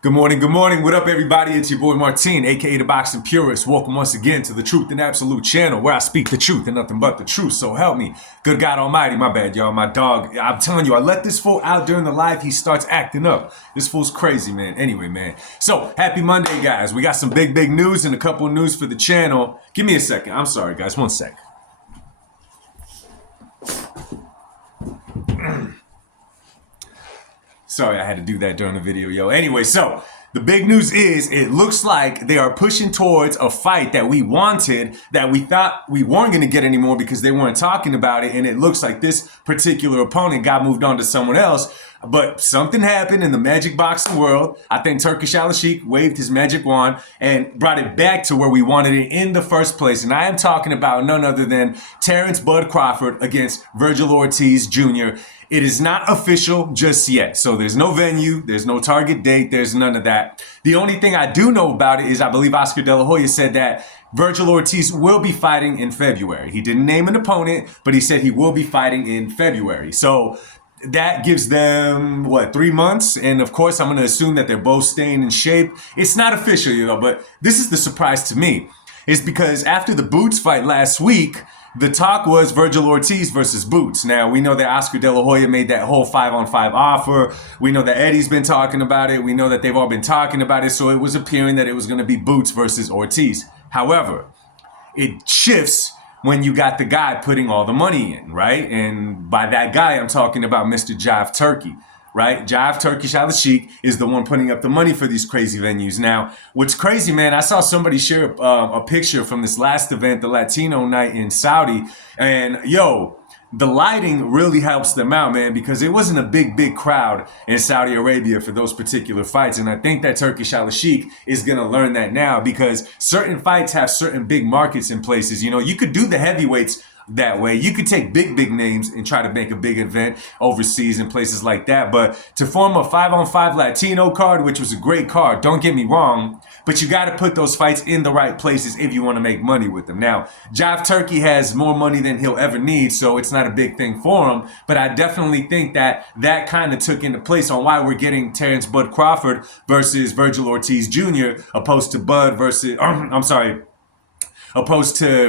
Good morning, good morning. What up, everybody? It's your boy Martin, aka the Boxing Purist. Welcome once again to the Truth and Absolute channel, where I speak the truth and nothing but the truth. So help me, good God Almighty. My bad, y'all. My dog. I'm telling you, I let this fool out during the live. He starts acting up. This fool's crazy, man. Anyway, man. So happy Monday, guys. We got some big news and a couple of news for the channel. Give me a second. I'm sorry, guys. One sec. Sorry, I had to do that during the video, yo. Anyway, so the big news is it looks like they are pushing towards a fight that we wanted, that we thought we weren't going to get anymore because they weren't talking about it. And it looks like this particular opponent got moved on to someone else. But something happened in the magic boxing world. I think Turkish Al-Sheikh waved his magic wand and brought it back to where we wanted it in the first place. And I am talking about none other than Terrence Bud Crawford against Vergil Ortiz Jr. It is not official just yet. So there's no venue, there's no target date, there's none of that. The only thing I do know about it is I believe Oscar De La Hoya said that Vergil Ortiz will be fighting in February. He didn't name an opponent, but he said he will be fighting in February. So that gives them, 3 months? And of course, I'm going to assume that they're both staying in shape. It's not official, but this is the surprise to me. It's because after the Boots fight last week, the talk was Vergil Ortiz versus Boots. Now, we know that Oscar De La Hoya made that whole 5-on-5 offer. We know that Eddie's been talking about it. We know that they've all been talking about it. So it was appearing that it was going to be Boots versus Ortiz. However, it shifts when you got the guy putting all the money in, right? And by that guy, I'm talking about Mr. Jive Turkey, right? Jive Turkish Al-Sheikh is the one putting up the money for these crazy venues. Now, what's crazy, man, I saw somebody share a picture from this last event, the Latino night in Saudi, and the lighting really helps them out, man, because it wasn't a big crowd in Saudi Arabia for those particular fights. And I think that Turkish Al-Sheikh is going to learn that now, because certain fights have certain big markets in places. You could do the heavyweights that way. You could take big names and try to make a big event overseas in places like that. But to form a 5-on-5 Latino card, which was a great card, don't get me wrong, but you got to put those fights in the right places if you want to make money with them. Now, Jive Turkey has more money than he'll ever need, so it's not a big thing for him. But I definitely think that kind of took into place on why we're getting Terrence Bud Crawford versus Vergil Ortiz Jr. opposed to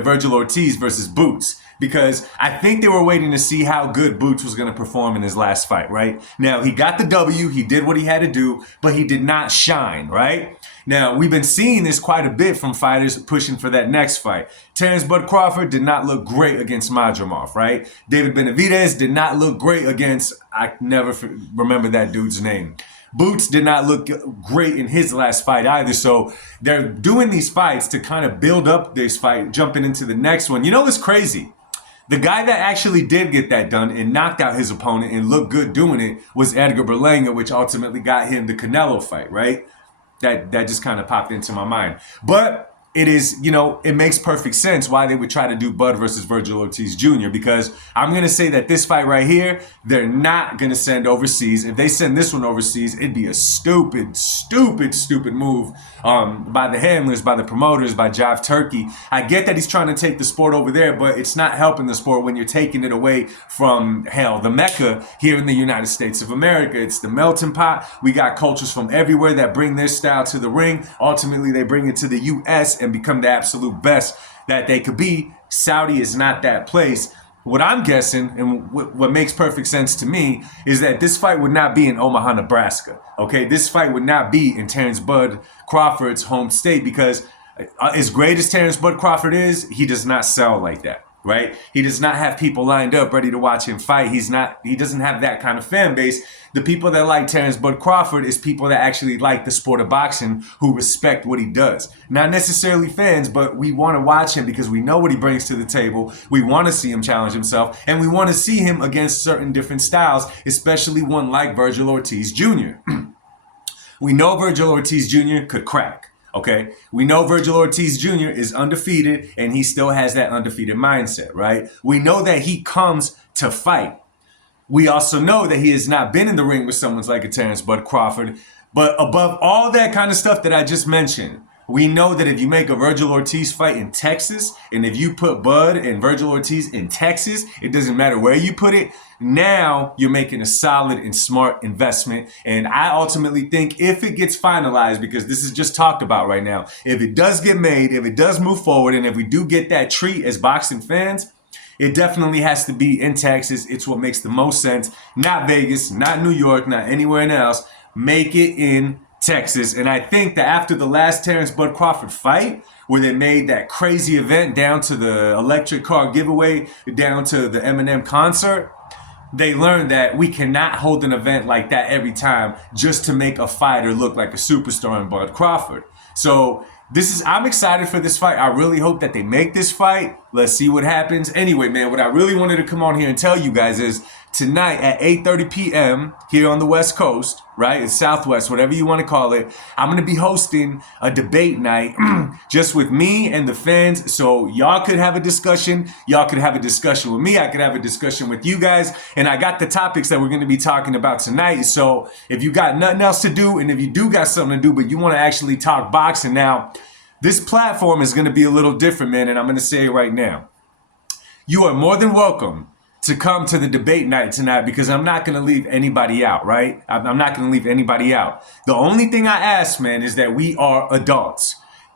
Vergil Ortiz versus Boots. Because I think they were waiting to see how good Boots was going to perform in his last fight, right? Now, he got the W, he did what he had to do, but he did not shine, right? Now, we've been seeing this quite a bit from fighters pushing for that next fight. Terrence Bud Crawford did not look great against Madrimov, right? David Benavidez did not look great against, I never remember that dude's name. Boots did not look great in his last fight either. So they're doing these fights to kind of build up this fight, jumping into the next one. What's crazy? The guy that actually did get that done and knocked out his opponent and looked good doing it was Edgar Berlanga, which ultimately got him the Canelo fight, right? That just kind of popped into my mind. But it is, it makes perfect sense why they would try to do Bud versus Vergil Ortiz Jr. Because I'm going to say that this fight right here, they're not going to send overseas. If they send this one overseas, it'd be a stupid move by the handlers, by the promoters, by Jive Turkey. I get that he's trying to take the sport over there, but it's not helping the sport when you're taking it away from, the Mecca here in the United States of America. It's the melting pot. We got cultures from everywhere that bring their style to the ring. Ultimately, they bring it to the U.S. and become the absolute best that they could be. Saudi is not that place. What I'm guessing, and what makes perfect sense to me, is that this fight would not be in Omaha, Nebraska. Okay, this fight would not be in Terrence Bud Crawford's home state, because as great as Terrence Bud Crawford is, he does not sell like that. Right? He does not have people lined up ready to watch him fight. He doesn't have that kind of fan base. The people that like Terrence Bud Crawford is people that actually like the sport of boxing, who respect what he does. Not necessarily fans, but we want to watch him because we know what he brings to the table. We want to see him challenge himself, and we want to see him against certain different styles, especially one like Vergil Ortiz Jr. We know Vergil Ortiz Jr. could crack. Okay, we know Vergil Ortiz Jr. is undefeated, and he still has that undefeated mindset, right? We know that he comes to fight. We also know that he has not been in the ring with someone like a Terrence Bud Crawford. But above all that kind of stuff that I just mentioned, We know that if you make a Vergil Ortiz fight in Texas, and if you put Bud and Vergil Ortiz in Texas, it doesn't matter where you put it, now you're making a solid and smart investment. And I ultimately think if it gets finalized, because this is just talked about right now, if it does get made, if it does move forward, and if we do get that treat as boxing fans, it definitely has to be in Texas. It's what makes the most sense. Not Vegas, not New York, not anywhere else. Make it in Texas. And I think that after the last Terrence Bud Crawford fight, where they made that crazy event down to the electric car giveaway, down to the Eminem concert, they learned that we cannot hold an event like that every time just to make a fighter look like a superstar in Bud Crawford. So I'm excited for this fight. I really hope that they make this fight. Let's see what happens. Anyway, man, what I really wanted to come on here and tell you guys is tonight at 8:30 p.m. here on the West Coast, right? It's Southwest, whatever you want to call it. I'm going to be hosting a debate night just with me and the fans. So y'all could have a discussion. Y'all could have a discussion with me. I could have a discussion with you guys. And I got the topics that we're going to be talking about tonight. So if you got nothing else to do, and if you do got something to do, but you want to actually talk boxing now, this platform is going to be a little different, man. And I'm going to say it right now. You are more than welcome to come to the debate night tonight, because I'm not going to leave anybody out, right? I'm not going to leave anybody out. The only thing I ask, man, is that we are adults.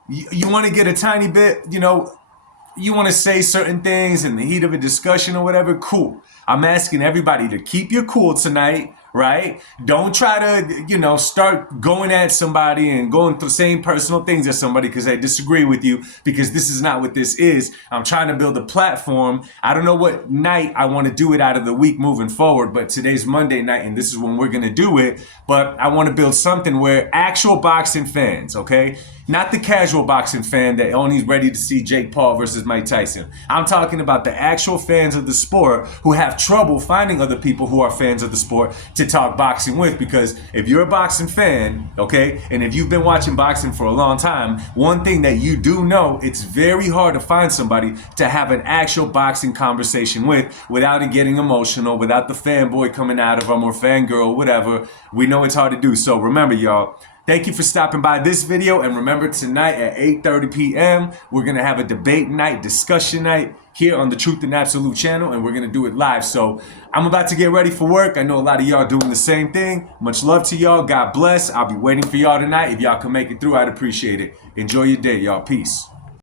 You want to get a tiny bit, you want to say certain things in the heat of a discussion or whatever, cool. I'm asking everybody to keep your cool tonight, right? Don't try to, start going at somebody and going through saying personal things at somebody because they disagree with you, because this is not what this is. I'm trying to build a platform. I don't know what night I want to do it out of the week moving forward, but today's Monday night and this is when we're going to do it. But I want to build something where actual boxing fans, okay? Not the casual boxing fan that only ready to see Jake Paul versus Mike Tyson. I'm talking about the actual fans of the sport who have trouble finding other people who are fans of the sport to talk boxing with. Because if you're a boxing fan, okay, and if you've been watching boxing for a long time, one thing that you do know, it's very hard to find somebody to have an actual boxing conversation with without it getting emotional, without the fanboy coming out of them or fangirl, whatever. We know it's hard to do. So remember, y'all, thank you for stopping by this video. And remember, tonight at 8:30 p.m., we're going to have a debate night, discussion night here on the Truth and Absolute channel, and we're going to do it live. So I'm about to get ready for work. I know a lot of y'all doing the same thing. Much love to y'all. God bless. I'll be waiting for y'all tonight. If y'all can make it through, I'd appreciate it. Enjoy your day, y'all. Peace.